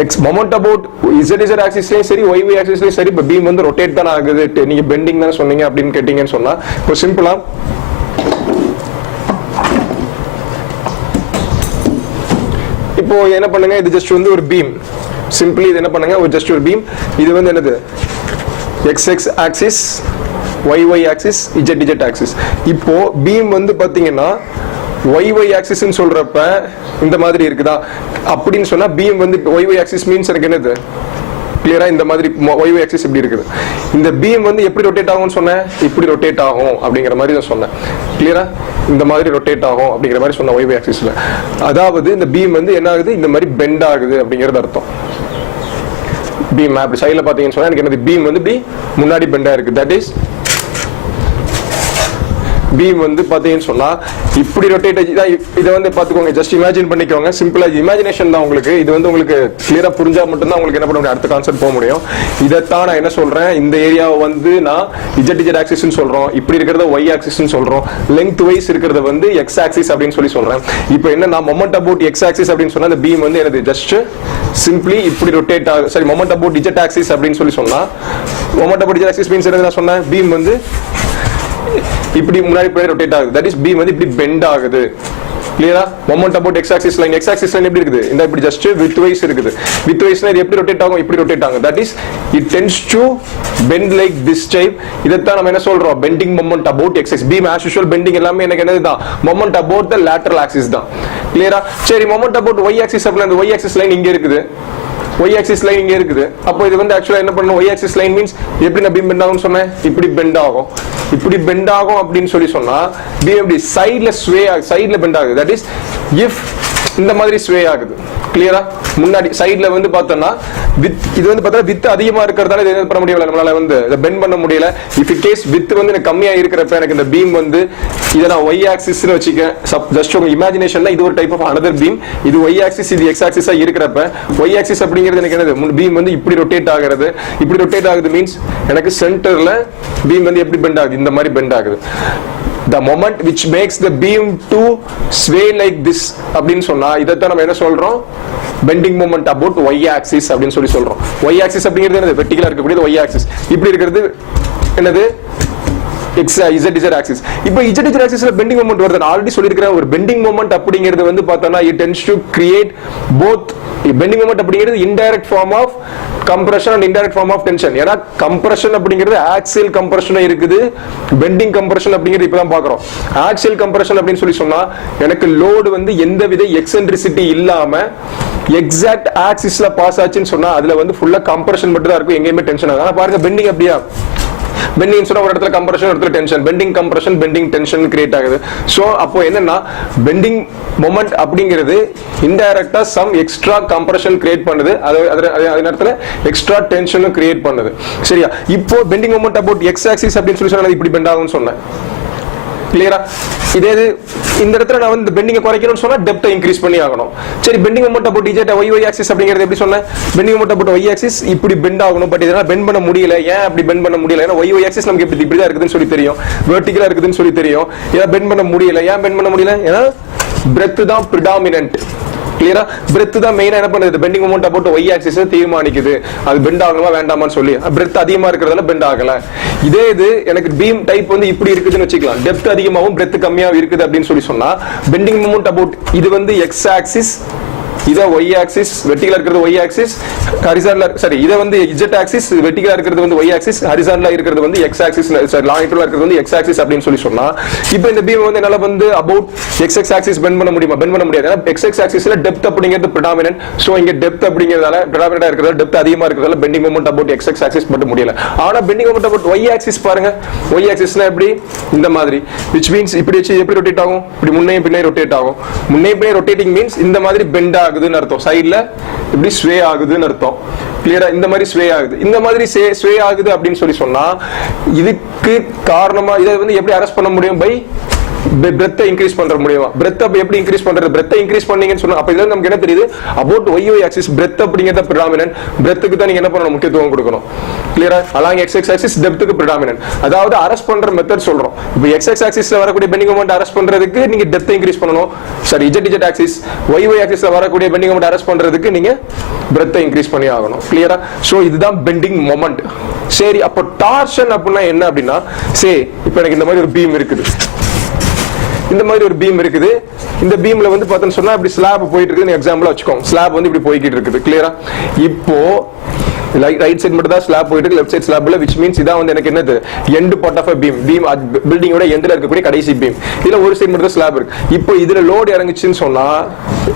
எக்ஸ் மொமெண்ட் அபவுட் z ஆக்சிஸ்லயும் சரி y ஆக்சிஸ்லயும் சரி இப்ப பீம் வந்து ரொட்டேட் தான் ஆகுது, நீங்க பெண்டிங் தான் சொன்னீங்க அப்படின்னு கேட்டீங்கன்னு சொன்னா இப்போ சிம்பிளா இப்போ என்ன பண்ணுங்க, இது ஜஸ்ட் வந்து ஒரு பீம். சிம்பிளி இது என்ன பண்ணுங்க, ஒரு ஜஸ்ட் ஒரு பீம். இது வந்து என்னது? x axis, y axis, z axis. இப்போ பீம் வந்து பாத்தீங்கன்னா y ஆக்சிஸ் சொல்றப்ப இந்த மாதிரி இருக்குதா அப்படின்னு சொன்னா பீம் வந்து y ஆக்சிஸ் மீன்ஸ் எனக்கு என்னது? கிளியரா? இந்த மாதிரி y ஆக்சிஸ் இப்படி இருக்குது. இந்த பீம் வந்து எப்படி ரொட்டேட் ஆகும்னு சொன்னேன்? இப்படி ரொட்டேட் ஆகும் அப்படிங்கிற மாதிரி நான் சொன்னேன். கிளியரா? இந்த மாதிரி ரொட்டேட் ஆகும் அப்படிங்கிற மாதிரி சொன்ன y ஆக்சிஸ்ல. அதாவது இந்த பீம் வந்து என்ன ஆகுது? இந்த மாதிரி பெண்ட் ஆகுது அப்படிங்கிறது அர்த்தம். பீம் அப்படி சைடுல பாத்தீங்கன்னு சொன்னா எனக்கு என்னது? பீம் வந்து இப்படி முன்னாடி பெண்டா இருக்கு. தட் இஸ் பீம் வந்து பாத்தீங்கன்னு சொன்னா இப்படி ரொட்டேட் இதை வந்து பாத்துக்கோங்க. ஜஸ்ட் இமேஜின் பண்ணிக்கோங்க. சிம்பிளா இமேஜினேஷன் தான் உங்களுக்கு. இது வந்து உங்களுக்கு கிளியரா புரிஞ்சா மட்டும்தான் உங்களுக்கு என்ன பண்ண முடியும்? அடுத்த கான்செப்ட் போக முடியும். இதைத்தான் நான் என்ன சொல்றேன், இந்த ஏரியாவை வந்து நான் z ஆக்சிஸ் சொல்றோம், இப்படி இருக்கிறத y ஆக்சிஸ் சொல்றோம், லெங்த் வைஸ் இருக்கிறத வந்து x ஆக்சிஸ் அப்படின்னு சொல்லி சொல்றேன். இப்போ என்ன, நான் மொமெண்ட் அபவுட் x ஆக்சிஸ் அப்படின்னு சொன்னா இந்த பீம் வந்து என்னது? ஜஸ்ட் சிம்பிளி இப்படி ரொட்டேட் ஆகுது. சரி, மொமெண்ட் அபவுட் z ஆக்சிஸ் அப்படின்னு சொல்லி சொன்னா moment about z axis means என்ன? நான் சொன்னேன் பீம் வந்து இப்படி முன்னாடி போய் ரொட்டேட் ஆகுது. தட் இஸ் பீம் வந்து இப்படி பெண்ட் ஆகுது. கிளியரா? Moment about x axis line எப்படி இருக்குது? இந்த இப்படி ஜஸ்ட் வித் வைஸ் இருக்குது. வித் வைஸ்னா இது எப்படி ரொட்டேட் ஆகும்? இப்படி ரொட்டேட் ஆகும். That is it tends to bend like this type. இதைத்தான் நம்ம என்ன சொல்றோம்? Bending moment about x axis. Beam as usual bending எல்லாமே எனக்கு என்னதுதான்? Moment about the lateral axis தான். கிளியரா? சரி, மொமெண்ட் அபவுட் y ஆக்சிஸ் அப்படினா அந்த y ஆக்சிஸ் லைன் இங்க இருக்குது, y ஆக்சிஸ் லைன் இங்க இருக்குது. அப்போ இது வந்து ஆக்சுவலா என்ன பண்ணணும்? y ஆக்சிஸ் லைன் மீன்ஸ் எப்படி நான் பீம் பெண்ட் ஆகும்னு சொன்னேன்? இப்படி பெண்ட் ஆகும். இப்படி பெண்ட் ஆகும் அப்படின்னு சொல்லி சொன்னா பீம் எப்படி சைடுல ஸ்வே ஆகுது, சைடுல பெண்ட் ஆகுது. தட் இஸ் இஃப் இந்த மாதிரி ஸ்வே ஆகுது. கிளியரா? முன்னாடி சைடுல வந்து பார்த்தோம்னா வித் இது வந்து பார்த்தா வித் அதிகமா இருக்கிறதால இது பண்ண முடியல, நம்மளால வந்து இதை பெண்ட் பண்ண முடியல. இஃப் இன் கேஸ் வித் வந்து எனக்கு கம்மியா இருக்கிறப்ப எனக்கு இந்த பீம் வந்து இதை நான் y ஆக்சிஸ்ல வச்சுக்கேன். ஜஸ்ட் உங்க இமேஜினேஷன்ல இது ஒரு டைப் ஆஃப் அனதர் பீம். இது y ஆக்சிஸ், இது x ஆக்சிஸா இருக்கிறப்ப y ஆக்சிஸ் அப்படிங்கிறது எனக்கு என்னது? பீம் வந்து இப்படி ரொட்டேட் ஆகிறது. இப்படி ரொட்டேட் ஆகுது மீன்ஸ் எனக்கு சென்டர்ல பீம் வந்து எப்படி பெண்ட் ஆகுது? இந்த மாதிரி பெண்ட் ஆகுது. The moment which makes the beam to sway like this அப்படின்னு சொன்னா இதைத்தான் நம்ம என்ன சொல்றோம்? Bending moment about y axis அப்படின்னு சொல்லி சொல்றோம். y ஆக்சிஸ் அப்படிங்கிறது என்னது? வெர்டிகலா இருக்கக்கூடியது y ஆக்சிஸ். இப்படி இருக்கிறது என்னது? z axis. இப்போ z ஆக்சிஸ்ல பெண்டிங் மொமெண்ட் வருது. நான் ஆல்ரெடி சொல்லியிருக்கிறேன், ஒரு பெண்டிங் மொமெண்ட் அப்படிங்கிறது வந்து பார்த்தோம்னா it tends to create both. Bending moment அப்படிங்கிறது indirect form of compression and indirect form of tension. ஏன்னா கம்ப்ரஷன் அப்படிங்கிறது ஆக்சியல் கம்ப்ரஷன் இருக்குது, பெண்டிங் கம்ப்ரஷன் அப்படிங்கிறது இப்பதான் பாக்குறோம். ஆக்சியல் கம்ப்ரஷன் அப்படின்னு சொல்லி சொன்னா எனக்கு லோடு வந்து எந்தவித எக்ஸென்ட்ரிசிட்டி இல்லாம எக்ஸாக்ட் ஆக்சிஸ்ல பாஸ் ஆச்சுன்னு சொன்னா அதுல வந்து ஃபுல்லா கம்ப்ரஷன் மட்டும் தான் இருக்கும், எங்கேயுமே டென்ஷன் ஆகும். ஆனா பாருங்க பெண்டிங் அப்படியா? பெண்டிங் சொன்னா ஒரு இடத்துல கம்ப்ரஷன், ஒரு இடத்துல tension. Bending compression, bending tension create ஆகுது. சோ அப்போ என்னன்னா பெண்டிங் மொமெண்ட் அப்படிங்கிறது இன்டைரக்டா சம் எக்ஸ்ட்ரா கம்ப்ரஷன் கிரியேட் பண்ணுது, அதே நேரத்துல எக்ஸ்ட்ரா டென்ஷனும் கிரியேட் பண்ணுது. சரியா? இப்போ bending moment about x axis அப்படின்னு சொல்லி சொன்னா இப்படி பெண்ட் ஆகும்னு சொன்னேன். கிளியரா? இதே இந்த இடத்துல நான் வந்து பெண்டிங்கை குறைக்கணும்னு சொன்னா டெப்த்தை இன்க்ரீஸ் பண்ணி ஆகணும். சரி, bending moment about y axis அப்படிங்கிறது எப்படி சொன்னேன்? Bending moment about y axis இப்படி பெண்ட் ஆகணும். பட் இதெல்லாம் பெண்ட் பண்ண முடியல. ஏன் அப்படி பெண்ட் பண்ண முடியல? ஏன்னா y ஆக்சிஸ் நமக்கு இப்படி தான் இருக்குதுன்னு சொல்லி தெரியும், வெர்டிகலா இருக்குதுன்னு சொல்லி தெரியும். ஏன் பெண்ட் பண்ண முடியல? ஏன் பெண்ட் பண்ண முடியல? ஏன்னா பிரெத் தான் பிரிடாமினன்ட். கிளியரா? பிரெத் தான் மெயினா என்ன பண்ணுது? Bending moment about y axis தீர்மானிக்குது. அது பெண்ட் ஆகணுமா வேண்டாமான்னு சொல்லி. பிரெத் அதிகமா இருக்கிறதால பெண்ட் ஆகல. இதே இது எனக்கு பீம் டைப் வந்து இப்படி இருக்குதுன்னு வச்சுக்கலாம், டெப்த் அதிகமாகவும் பிரெத் கம்மியாகவும் இருக்குது அப்படின்னு சொல்லி சொன்னா பெண்டிங் மொமெண்ட் அபவுட் இது வந்து x ஆக்சிஸ், இத y ஆக்சிஸ், வெர்டிகலா இருக்கிறது y ஆக்சிஸ், ஹரிசாண்டலா சரி இத வந்து z ஆக்சிஸ், வெர்டிகலா இருக்கிறது வந்து y ஆக்சிஸ், ஹரிசாண்டலா இருக்கிறது வந்து x ஆக்சிஸ், சரி லாங்கிடியூடா இருக்கிறது வந்து x ஆக்சிஸ் அப்படின்னு சொல்லி சொன்னா இப்போ இந்த பீம் வந்து என்னால வந்து அபௌட் x ஆக்சிஸ் பெண்ட் பண்ண முடியுமா? பெண்ட் பண்ண முடியாது. ஏன்னா x ஆக்சிஸ்ல டெப்த் அப்படிங்கிறது பிரெடாமினன்ட். சோ இங்க டெப்த் அப்படிங்கிறதால பிரெடாமினன்ட்டா இருக்கிறதால டெப்த் அதிகமா இருக்கிறதால bending moment about x axis மட்டும் முடியல. ஆனா bending moment about y axis பாருங்க, y ஆக்சிஸ்னா எப்படி? இந்த மாதிரி, which means இப்படி வச்சு எப்படி ரொட்டேட் ஆகும்? இப்படி முன்னையும் பின்னையும் ரொட்டேட் ஆகும். முன்னையும் பின்னையும் ரொட்டேட்டிங் மீன்ஸ் இந்த மாதிரி பெண்ட் ஆகுதுன்னு அர்த்தம், சைடுல இப்படி ஸ்வே ஆகுதுன்னு அர்த்தம். கிளியரா இந்த மாதிரி ஸ்வே ஆகுது. இந்த மாதிரி ஸ்வே ஆகுது அப்படின்னு சொல்லி சொன்னா இதுக்கு காரணமா இதை வந்து எப்படி அரெஸ்ட் பண்ண முடியும்? பை breadth increase பண்ற முடியுமா? breadth எப்படி increase பண்றது? breadth increase பண்ணீங்கன்னு சொன்னா அப்ப இதுல நமக்கு என்ன தெரியுது? about y axis breadth அப்படிங்கறது predominant. breadthக்கு தான் நீங்க என்ன பண்ணணும்? முக்கியத்துவம் கொடுக்கணும். கிளியரா? along x axis depthக்கு predominant. அதாவது அரெஸ்ட் பண்ற மெத்தட் சொல்றோம். இப்போ x axisல வரக்கூடிய bending moment அரெஸ்ட் பண்றதுக்கு நீங்க depth increase பண்ணனும். சரி, z axis y axisல வரக்கூடிய bending moment அரெஸ்ட் பண்றதுக்கு நீங்க breadth increase பண்ணி ஆகணும். கிளியரா? சோ இதுதான் bending moment. சரி, அப்ப torsion அப்படினா என்ன அப்படினா சே இப்போ எனக்கு இந்த மாதிரி ஒரு பீம் இருக்குது. இந்த மாதிரி ஒரு பீம் இருக்குது. இந்த பீம்ல வந்து பார்த்தோம்னு சொன்னா இப்படி ஸ்லாப் போயிட்டு இருக்குன்னு எக்ஸாம்பிளா வச்சுக்கோங்க. ஸ்லாப் வந்து இப்படி போய்கிட்டு இருக்குது. கிளியரா? இப்போ ரைட் சைடு மட்டும் தான் ஸ்லாப் போயிட்டு இருக்கு, லெஃப்ட் சைடு ஸ்லாப்ல, which means இதான் வந்து எனக்கு என்னது end part of a beam. Beam பில்டிங்கோட எண்ட்ல இருக்கக்கூடிய கடைசி பீம். இதுல ஒரு சைடு மட்டும் தான் ஸ்லாப் இருக்கு. இப்போ இதுல லோட் இறங்குச்சுன்னு சொன்னா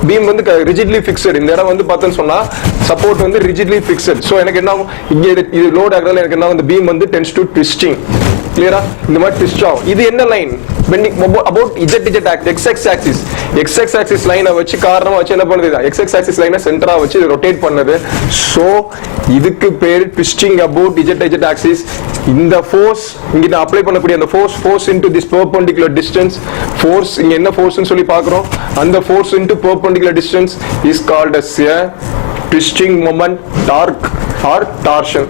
பீம் வந்து ரிஜிட்லி ஃபிக்ஸட். இந்த இடம் வந்து பார்த்தோம்னு சொன்னா சப்போர்ட் வந்து ரிஜிட்லி ஃபிக்ஸட். சோ எனக்கு என்ன ஆகும்? இங்க இது லோட் ஆகுறதுல எனக்கு என்ன, அந்த பீம் வந்து tends to twisting. கிளியரா? இந்த மாதிரி ட்விஸ்ட் ஆகும். இது என்ன line? Bending about x axis லைனை வச்சு காரணமா வச்சு என்ன பண்ணுது? x axis லைனை சென்டரா வச்சு ரொட்டேட் பண்ணுது. சோ இதுக்கு பேரு twisting about z axis. இந்த ஃபோர்ஸ் இங்க அப்ளை பண்ணக்கூடிய அந்த force into this perpendicular distance, force இங்க என்ன ஃபோர்ஸ்னு சொல்லி பார்க்கிறோம், அந்த force into perpendicular distance is called as a twisting moment, torque or torsion.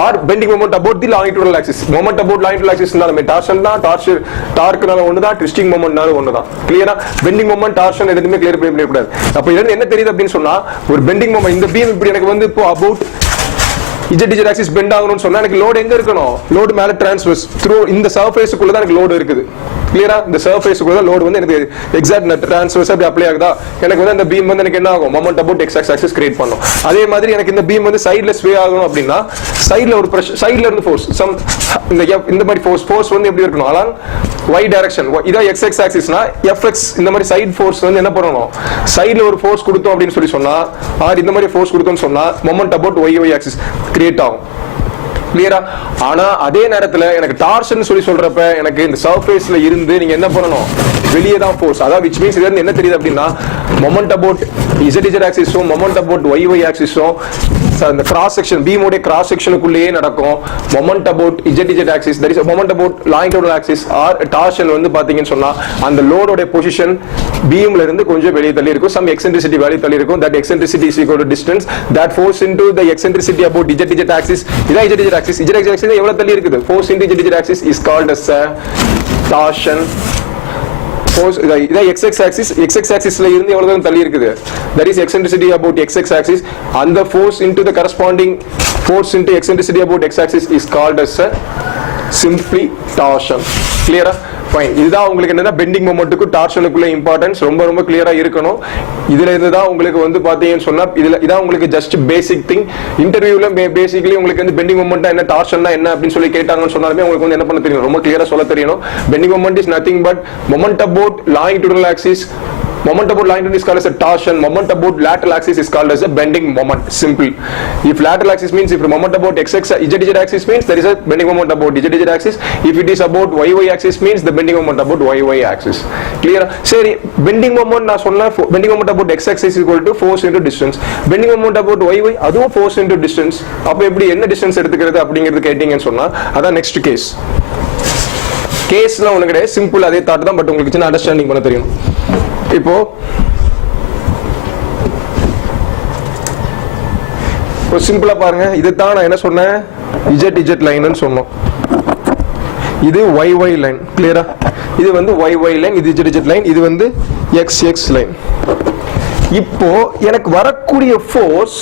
or bending moment about the longitudinal axis. Moment about longitudinal axis நால torsion தான், torque-னால ஒண்ணுதான், twisting moment-னால ஒண்ணுதான். கிளியரா? bending moment, torsion எதுவுமே கிளியர் பண்ண முடியாது. அப்ப இதுல என்ன தெரியுது அப்படின்னு சொன்னா ஒரு bending moment, இந்த பீம் இப்படி எனக்கு வந்து இப்போ about z axis bend ஆகணும்னு சொன்னா எனக்கு லோட் எங்க இருக்கணும்? லோட் மேல டிரான்ஸ்வர்ஸ் த்ரூ இந்த சர்ஃபேஸ்க்குள்ள தான் எனக்கு லோட் இருக்குது. கிளியரா? இந்த சர்ஃபேஸ்க்குள்ள தான் லோட் வந்து எனக்கு எக்ஸாக்ட் டிரான்ஸ்வர்ஸ் அப்படி அப்ளை ஆகுதா? எனக்கு வந்து அந்த பீம் வந்து எனக்கு என்ன ஆகும்? Moment about x axis create பண்ணும். அதே மாதிரி எனக்கு இந்த பீம் வந்து சைடுல ஸ்வே ஆகணும் அப்படின்னா சைடுல ஒரு பிரஷர், சைடுல இருந்து ஃபோர்ஸ், இந்த மாதிரி ஃபோர்ஸ் வந்து எப்படி இருக்கணும்? Along y direction. இதா x axisனா fx இந்த மாதிரி சைடு ஃபோர்ஸ் வந்து என்ன பண்ணணும்? சைடுல ஒரு ஃபோர்ஸ் கொடுத்தோம் அப்படின்னு சொல்லி சொன்னா ஆர் இந்த மாதிரி ஃபோர்ஸ் கொடுத்தோம்னு சொன்னா moment about y axis create ஆகும். கிளியரா? ஆனா அதே நேரத்துல எனக்கு டார்ஷன் சொல்லி சொல்றப்ப எனக்கு இந்த சர்ஃபேஸ்ல இருந்து நீங்க என்ன பண்ணணும்? வெளியே தான் ஃபோர்ஸ். அதாவது which means இதுல என்ன தெரியுது அப்படின்னா மொமெண்ட் அபௌட் z ஆக்சிஸும் மொமெண்ட் அபௌட் y ஆக்சிஸும் அந்த கிராஸ் செக்ஷன் பீமோட கிராஸ் செக்ஷனுக்குள்ளேயே நடக்கும். Moment about z axis, that is moment about longitudinal axis or torsion வந்து பாத்தீங்கன்னு சொன்னா அந்த லோடோட பொசிஷன் பீம்ல இருந்து கொஞ்சம் வெளியே தள்ளி இருக்கும். some eccentricity வேல்யூ தள்ளி இருக்கும். that eccentricity is equal to distance that force into the eccentricity about z axis. இதா z axis. z axis எவ்வளவு தள்ளி இருக்குது? force into z axis is called as a torsion. force இதா x axisல இருந்து எவ்வளவு தூரம் தள்ளி இருக்குது? that is eccentricity about x axis and the force into the corresponding force into eccentricity about x axis is called as a simply torsion. clear? fine. இதுதான் உங்களுக்கு என்னன்னா bending மொமெண்ட்க்கு டார்ஷனுக்குள்ள importance ரொம்ப ரொம்ப கிளியரா இருக்கணும். இதுல இருந்து தான் உங்களுக்கு வந்து பாத்தீங்கன்னு சொன்னா இதான் உங்களுக்கு ஜஸ்ட் பேசிக் திங். இன்டர்வியூல பேசிக்கலி உங்களுக்கு வந்து பெண்டிங் மொமெண்ட் என்ன, டார்ஷன்னா என்ன அப்படின்னு சொல்லி கேட்டாங்கன்னு சொன்னாலுமே உங்களுக்கு வந்து என்ன பண்ண தெரியும்? ரொம்ப கிளியரா சொல்ல தெரியணும். Bending moment is nothing but moment about longitudinal axis. Moment about longitudinal is called as a torsion. Moment about lateral axis is called as a bending moment. Simple. If lateral axis means if the moment about z axis means there is a bending moment about z axis. If it is about y axis means the bending moment about y axis. Clear? சரி, bending moment நான் சொன்ன bending moment about x axis is equal to force into distance. Bending moment about y அதுவும் force into distance. அப்ப எப்படி என்ன distance எடுத்துக்கிறது அப்படிங்கிறது கேட்டிங்கன்னு சொன்னா அதான் நெக்ஸ்ட் கேஸ். கேஸ்லாம் ஒண்ணு கிடையாது, சிம்பிள் அதே தாட் தான், பட் உங்களுக்கு சின்ன அண்டர்ஸ்டாண்டிங் பண்ண தெரியும். இப்போ சிம்பிளா பாருங்க, இதுதான் நான் என்ன சொன்னேன்? z லைன் சொன்னோம். இது y லைன். கிளியரா? இது வந்து y லைன், இது z லைன், இது வந்து x லைன். இப்போ எனக்கு வரக்கூடிய ஃபோர்ஸ்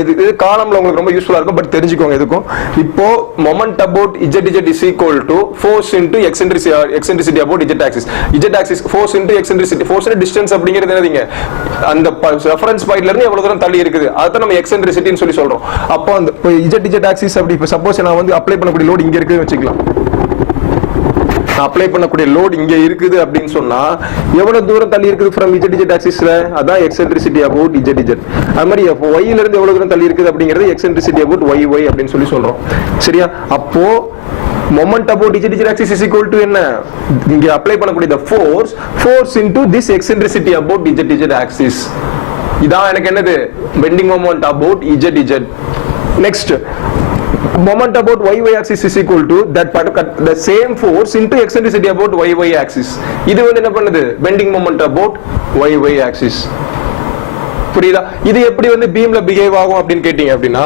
இது காலம்ல உங்களுக்கு ரொம்ப யூஸ்ஃபுல்லா இருக்கும், பட் தெரிஞ்சுக்கோங்க எதுக்கும். இப்போ moment about z is equal to force into eccentricity about z axis force into eccentricity, force into distance அப்படிங்கிறது என்னதுங்க? அந்த ரெஃபரன்ஸ் பாயிண்ட்ல இருந்து எவ்வளவு தூரம் தள்ளி இருக்குது அத நம்ம eccentricity ன்னு சொல்லி சொல்றோம். அப்போ அந்த z axis அப்படி இப்ப சப்போஸ் நான் வந்து அப்ளை பண்ணக்கூடிய லோட் இங்க இருக்குன்னு வெச்சுக்கலாம். அப்ளை பண்ணக்கூடிய லோட் இங்க இருக்குது அப்படின்னு சொன்னா எவ்வளவு தூரம் தள்ளி இருக்குது from z axisல? அதான் eccentricity about z. அது மாதிரி y ல இருந்து எவ்வளவு தூரம் தள்ளி இருக்குது அப்படிங்கிறது eccentricity about y அப்படின்னு சொல்லி சொல்றோம். சரியா? அப்போ moment about z axis is equal to என்ன? இங்க அப்ளை பண்ணக்கூடிய the force into this eccentricity about z axis. இதான் எனக்கு என்னது bending moment about ZZ. Next, moment about YY axis is equal to the same force into eccentricity about YY axis. இது வந்து என்ன பண்ணுது bending moment about YY axis. புரியுதா? இது எப்படி வந்து பீம்ல பிஹேவ் ஆகும் அப்படின்னு கேட்டீங்க அப்படின்னா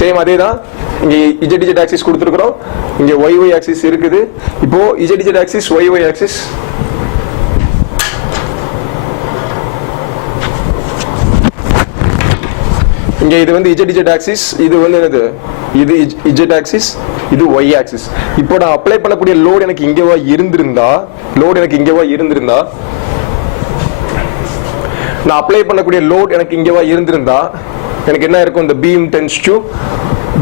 சேம் அதே தான். இங்க ZZ axis கொடுத்திருக்கிறோம், இங்க YY axis இருக்குது. இப்போ ZZ axis YY axis இங்க இது வந்து ZZ axis, இது வந்து என்னது இது Z axis, இது Y axis. இப்போ நான் அப்ளை பண்ணக்கூடிய லோட் எனக்கு இங்கவா இருந்திருந்தா நான் அப்ளை பண்ணக்கூடிய லோட் எனக்கு இங்கவா இருந்திருந்தா எனக்கு என்ன இருக்கும், இந்த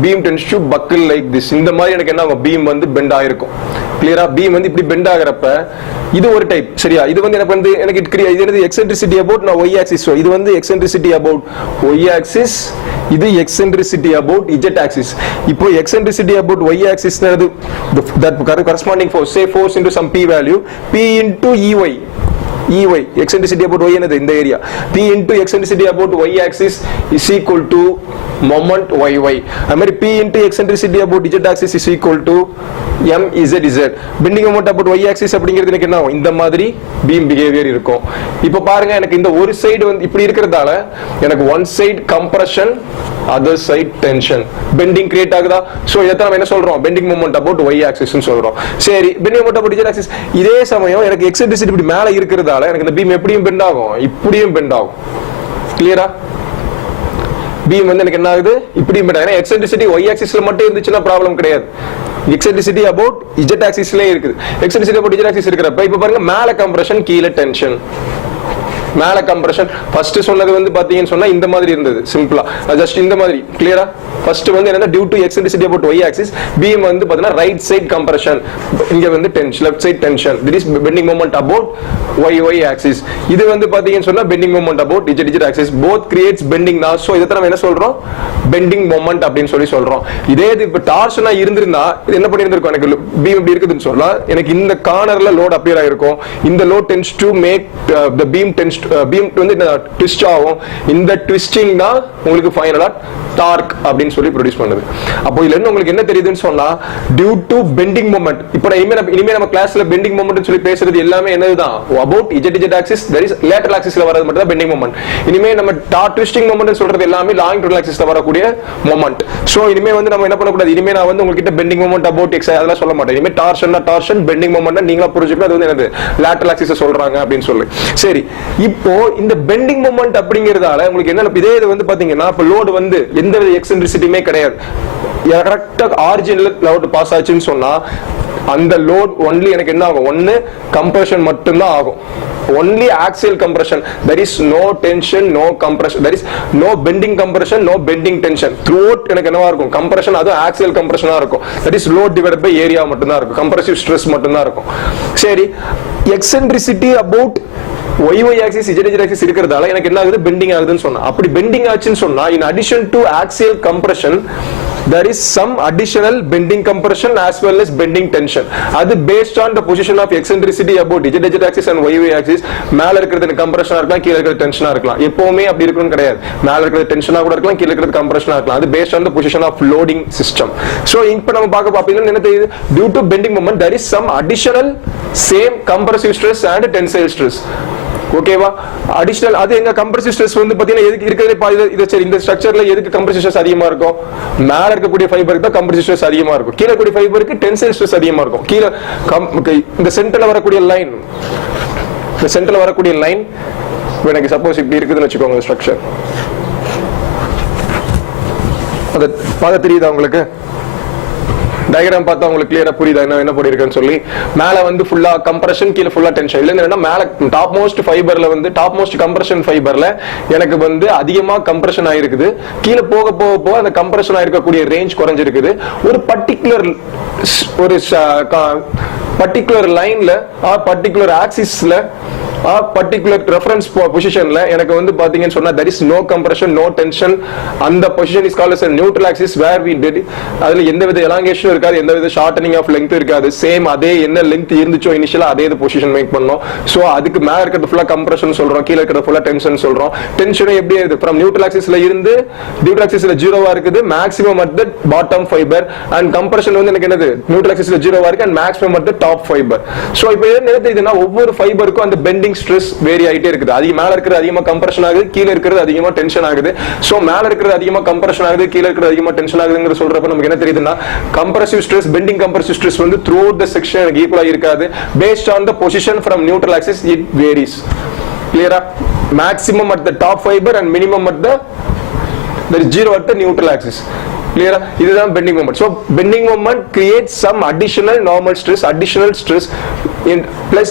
beam tends to buckle like this. இந்த மாதிரி எனக்கு என்ன ஆகும், பீம் வந்து பெண்ட் ஆயிருக்கும். கிளியரா? பீம் வந்து இப்படி பெண்ட் ஆகறப்ப இது ஒரு டைப், சரியா? இது வந்து எனக்கு வந்து இது என்னது எக்ஸென்ட்ரிசிட்டி அபௌட் நான் Y axis. இது வந்து எக்ஸென்ட்ரிசிட்டி அபௌட் Y axis, இது எக்ஸென்ட்ரிசிட்டி அபௌட் Z axis. இப்போ eccentricity about Y axis னது that corresponding force, say force into some p value, p into EY, eccentricity about Y என்னது இந்த area, P into eccentricity about Y axis is equal to moment YY. அது மாதிரி P into eccentricity about Z axis is equal to MZZ. bending moment about Y axis அப்படிங்கிறது எனக்கு என்ன ஆகும், இந்த மாதிரி beam behavior இருக்கும். இப்போ பாருங்க, எனக்கு இந்த ஒரு சைடு வந்து இப்படி இருக்கிறதால எனக்கு one side compression, other side tension, bending create ஆகுதா? சோ இத நாம என்ன சொல்றோம், bending moment about Y axis னு சொல்றோம். சரி, bending moment about Z axis. இதே சமயம் எனக்கு eccentricity இப்படி மேல இருக்கிறதால எனக்கு இந்த பீம் எப்படியும் பெண்ட் ஆகும், இப்படியும் பெண்ட் ஆகும். கிளியரா? பீம் வந்து எனக்கு என்ன ஆகுது, இப்படியும் பெண்ட் ஆகும். எக்ஸென்ட்ரிசிட்டி Y axisல மட்டும் இருந்துச்சுன்னா ப்ராப்ளம் கிடையாது. எக்ஸென்ட்ரிசிட்டி அபௌட் Z axisலயே இருக்குது. எக்ஸென்ட்ரிசிட்டி அபௌட் Z axis இருக்கிறப்ப இப்ப பாருங்க, மேல கம்ப்ரஷன் கீழே டென்ஷன். மேல கம்ப்ரஷன் ஃபர்ஸ்ட் சொன்னது வந்து பாத்தீங்கன்னு சொன்னா இந்த மாதிரி இருந்தது, சிம்பிளா ஜஸ்ட் இந்த மாதிரி. கிளியரா? ஃபர்ஸ்ட் வந்து என்னன்னா due to eccentricity about Y axis, beam வந்து பாத்தீங்கன்னா ரைட் சைடு கம்ப்ரஷன், இங்க வந்து tension, left side tension. This is bending moment about YY axis. இது வந்து பாத்தீங்கன்னு சொன்னா bending moment about ZZ axis. Both creates bending தான். சோ இத நம்ம என்ன சொல்றோம், பெண்டிங் மொமெண்ட் அப்படின்னு சொல்றோம். இதே இது இப்ப டார்ஷனா இருந்திருந்தா இது என்ன பண்ணிருந்திருக்கும், எனக்கு பீம் இப்படி இருக்குதுன்னு சொல்லலாம், எனக்கு இந்த கார்னர்ல லோட் அப்பியர் ஆயிருக்கும். இந்த load tends to make the beam tends beam வந்து ட்விஸ்ட் ஆகும். இந்த ட்விஸ்டிங் தான் உங்களுக்கு ஃபைனலா டார்க் அப்படின்னு சொல்லி ப்ரொடியூஸ் பண்ணுது. அப்போ இதுல இருந்து உங்களுக்கு என்ன தெரியுதுன்னு சொன்னா, டியூ டு பெண்டிங் மொமெண்ட். இப்போ இனிமே நம்ம கிளாஸ்ல பெண்டிங் மொமெண்ட் சொல்லி பேசுறது எல்லாமே என்னதுதான், about ZZ axis, that is lateral axisல வரது மட்டும் தான் பெண்டிங் மொமெண்ட். இனிமே நம்ம ட்விஸ்டிங் மொமெண்ட் சொல்றது எல்லாமே longitudinal axisல வரக்கூடிய மொமெண்ட். சோ இனிமே வந்து நம்ம என்ன பண்ணக்கூடாது, இனிமே நான் வந்து உங்ககிட்ட பெண்டிங் மொமெண்ட் அபௌட் x அதெல்லாம் சொல்ல மாட்டேன். இனிமே டார்ஷன் பெண்டிங் மொமெண்ட் நீங்களா புரிஞ்சுக்கணும், அது வந்து என்னது lateral axis சொல்றாங்க அப்படின்னு சொல்லி. சரி, இப்போ இந்த பெண்டிங் மொமெண்ட் அப்படிங்கிறதால உங்களுக்கு என்ன, இதே இது வந்து பாத்தீங்கன்னா இப்ப லோடு வந்து எந்த வித எக்ஸென்ட்ரிசிட்டியுமே கிடையாது, கரெக்ட்டா ஆரிஜின்ல லோட் பாஸ் ஆச்சுன்னு சொன்னா அந்த லோட் ஒன்லி எனக்கு என்ன ஆகும், ஒன்னு கம்ப்ரஷன் மட்டும் தான் ஆகும். only axial compression, there is no tension, no compression, there is no bending compression, no bending tension. throughout எனக்கு என்னவா இருக்கும், compression, அது axial compression இருக்கும். that is load divided by area மட்டும் தான் இருக்கும், compressive stress மட்டும் தான் இருக்கும். சரி, eccentricity about YY axis ZZ axis இருக்கிறதால எனக்கு என்ன ஆகுது, பெண்டிங் ஆகுதுன்னு சொன்னா, அப்படி பெண்டிங் ஆச்சுன்னு சொன்னா in addition to axial compression there is some additional bending compression as well as bending tension. அது based on the position of eccentricity about ZZ axis and YY axis. மேல இருக்கிறது கம்ப்ரஷனா இருக்கலாம், கீழ இருக்கிறது டென்ஷனா இருக்கலாம். எப்பவுமே அப்படி இருக்கணும் கிடையாது, மேல இருக்கிறது டென்ஷனா கூட இருக்கலாம், கீழ இருக்கிறது கம்ப்ரஷனா இருக்கலாம். அது based on the position of loading system. so இப்போ நம்ம பார்க்க பாப்பீங்கன்னா என்ன தெரியுது, due to bending moment there is some additional same compressive stress and tensile stress. ஓகேவா? அடிஷனல் அது எங்க கம்ப்ரசிவ் ஸ்ட்ரெஸ் வந்து பாத்தீங்கன்னா எதுக்கு இருக்கிறதே இது. சரி, இந்த ஸ்ட்ரக்சர்ல எதுக்கு கம்ப்ரசிவ் ஸ்ட்ரெஸ் அதிகமா இருக்கும், மேல இருக்கக்கூடிய ஃபைபருக்கு தான் கம்ப்ரசிவ் ஸ்ட்ரெஸ் அதிகமா இருக்கும், கீழ கூடிய ஃபைபருக்கு டென்சைல் ஸ்ட்ரெஸ் அதிகமா இருக்கும். கீழ இந்த சென்டர்ல வரக்கூடிய லைன், இந்த சென்டர்ல வரக்கூடிய லைன் எனக்கு சப்போஸ் இப்படி இருக்குதுன்னு வச்சுக்கோங்க, ஸ்ட்ரக்சர் அது பார்க்க தெரியுதா உங்களுக்கு? டயகிராம் பார்த்தா உங்களுக்கு கிளியரா புரியுதா என்ன போடிருக்குன்னு சொல்லி? மேல வந்து ஃபுல்லா கம்ப்ரஷன், கீழ ஃபுல்லா டென்ஷன். இல்ல என்னன்னா மேல டாப் மோஸ்ட் ஃபைபர்ல வந்து டாப் மோஸ்ட் கம்ப்ரஷன் ஃபைபர்ல எனக்கு வந்து அதிகமா கம்ப்ரஷன் ஆயிருக்குது, கீழ போக போக போக அந்த கம்ப்ரஷன் ஆயிருக்கக்கூடிய ரேஞ்ச் குறைஞ்சிருக்குது. ஒரு பர்டிகுலர் லைன்ல பர்டிகுலர் ஆக்சிஸ்ல பர்டிகுலர் ரெஃபரன்ஸ் பொசிஷன்ல எனக்கு வந்து பாத்தீங்கன்னு சொன்னா there is no compression no tension அந்த position is called as a neutral axis where we did அதுல எந்த வித elongation இருக்காது எந்த வித shortening of length இருக்காது சேம் அதே என்ன லெங்த் இருந்துச்சோ இனிஷியலா அதே பொசிஷன் மேக் பண்ணோம் சோ அதுக்கு மேல இருக்கிறது ஃபுல்லா கம்ப்ரஷன் சொல்றோம் கீழ இருக்கிறது ஃபுல்லா டென்ஷன் சொல்றோம் டென்ஷன் எப்படி இருக்கு from neutral axisல இருந்து neutral axisல 0வா இருக்குது maximum at the bottom fiber and compression வந்து எனக்கு என்னது neutral axisல 0வா இருக்கு and maximum at the top fiber so இப்போ என்ன தெரியுதுன்னா ஒவ்வொரு ஃபைபருக்கும் அந்த பெண்டிங் ஸ்ட்ரெஸ் வேரி ஆயிட்டே இருக்குது அது மேல இருக்கிறது அதிகமா கம்ப்ரஷன் ஆகுது கீழ இருக்கிறது அதிகமா டென்ஷன் ஆகுது சோ மேல இருக்கிறது அதிகமா கம்ப்ரஷன் ஆகுது கீழ இருக்கிறது அதிகமா டென்ஷன் ஆகுதுங்கற சொல்றப்ப நமக்கு என்ன தெரியுதுன்னா compressive stress bending compressive stress வந்து throughout the section எனக்கு ஈக்குவலா இருக்காது based on the position from neutral axis it varies clear maximum at the top fiber and minimum at the there is zero at the neutral axis clear இதுதான் bending moment so bending moment creates some additional normal stress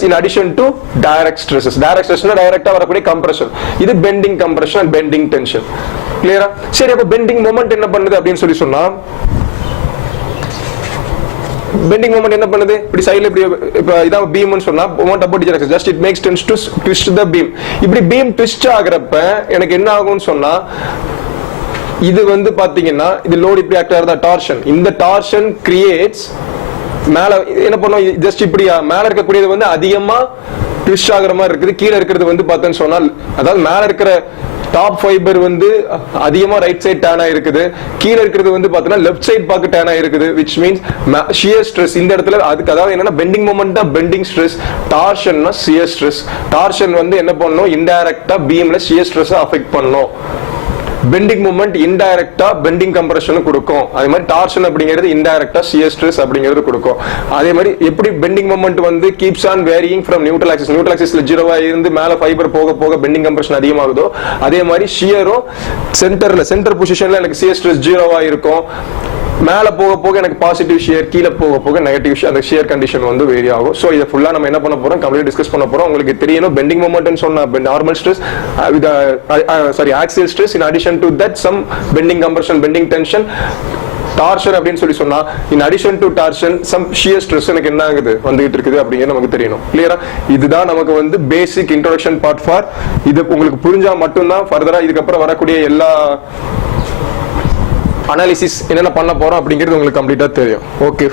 in addition to direct stresses னா டைரக்ட்டா வரக்கூடிய compression இது bending compression and bending tension clear சரி அப்ப bending moment என்ன பண்ணுது அப்படினு சொல்லி சொன்னா bending moment என்ன பண்ணுது இப்படி சைடுல இப்படி இப்ப இதான் beam னு சொன்னா moment about direction just it makes tends to twist the beam இப்படி beam twist ஆகறப்ப எனக்கு என்ன ஆகும்னு சொன்னா இது வந்து பாத்தீங்கன்னா இது லோட் இப்படி ஆக்ட் ஆகுற டார்ஷன் இந்த டார்ஷன் கிரியேட்ஸ் மேல என்ன பண்ணும் ஜஸ்ட் இப்படி மேல இருக்கக்கூடியது வந்து அதிகமா ட்விஸ்ட் ஆகுற மாதிரி இருக்குது கீழ இருக்கிறது வந்து பார்த்தேன்னு சொன்னா அதாவது மேல இருக்கிற டாப் ஃபைபர் வந்து அதிகமா ரைட் சைடு டர்ன் ஆயிருக்குது கீழ இருக்கிறது வந்து பார்த்தீங்கன்னா லெஃப்ட் சைடு பாக்க டர்ன் ஆயிருக்குது which means shear stress இந்த இடத்துல அதுக்கு அதாவது என்னன்னா bending moment தான் bending stress டார்ஷன்னா shear stress torsion வந்து என்ன பண்ணும் இன்டைரக்ட்டா பீம்ல shear stress அஃபெக்ட் பண்ணும் bending moment இன்டைரக்ட்டா bending compression கொடுக்கும் அதே மாதிரி டார்ஷன் அப்படிங்கிறது இன்டைரக்ட்டா shear stress அப்படிங்கிறது கொடுக்கும் அதே மாதிரி எப்படி bending moment வந்து keeps on varying from neutral axisல 0வா இருந்து மேல ஃபைபர் போக போக bending compression அதிகமாகுதோ அதே மாதிரி shearரும் சென்டர் பொசிஷன்ல எனக்கு shear stress 0வா இருக்கும் மேல போக போக எனக்கு பாசிட்டிவ் ஷியர் கீழ போக போக நெகட்டிவ் ஷியர் அந்த ஷியர் கண்டிஷன் வந்து வேரி ஆகும் சோ இத ஃபுல்லா நம்ம என்ன பண்ண போறோம் கம்ப்ளீட் டிஸ்கஸ் பண்ண போறோம் உங்களுக்கு தெரியணும் பெண்டிங் மொமெண்ட் னு சொன்னா normal stress with axial stress in addition to that some bending compression bending tension torsion அப்படினு சொல்லி சொன்னா in addition to torsion some shear stress எனக்கு என்ன ஆகுது வந்துட்டு இருக்குது அப்படிங்கிறது நமக்கு தெரியணும் கிளியரா இதுதான் நமக்கு வந்து பேசிக் இன்ட்ரோடக்ஷன் பார்ட் ஃபார் இது உங்களுக்கு புரிஞ்சா மட்டும் தான் ஃபர்தரா இதுக்கு அப்புறம் வரக்கூடிய எல்லா அனாலிசிஸ் என்னென்ன பண்ண போறோம் அப்படிங்கிறது உங்களுக்கு கம்ப்ளீட்டா தெரியும் ஓகே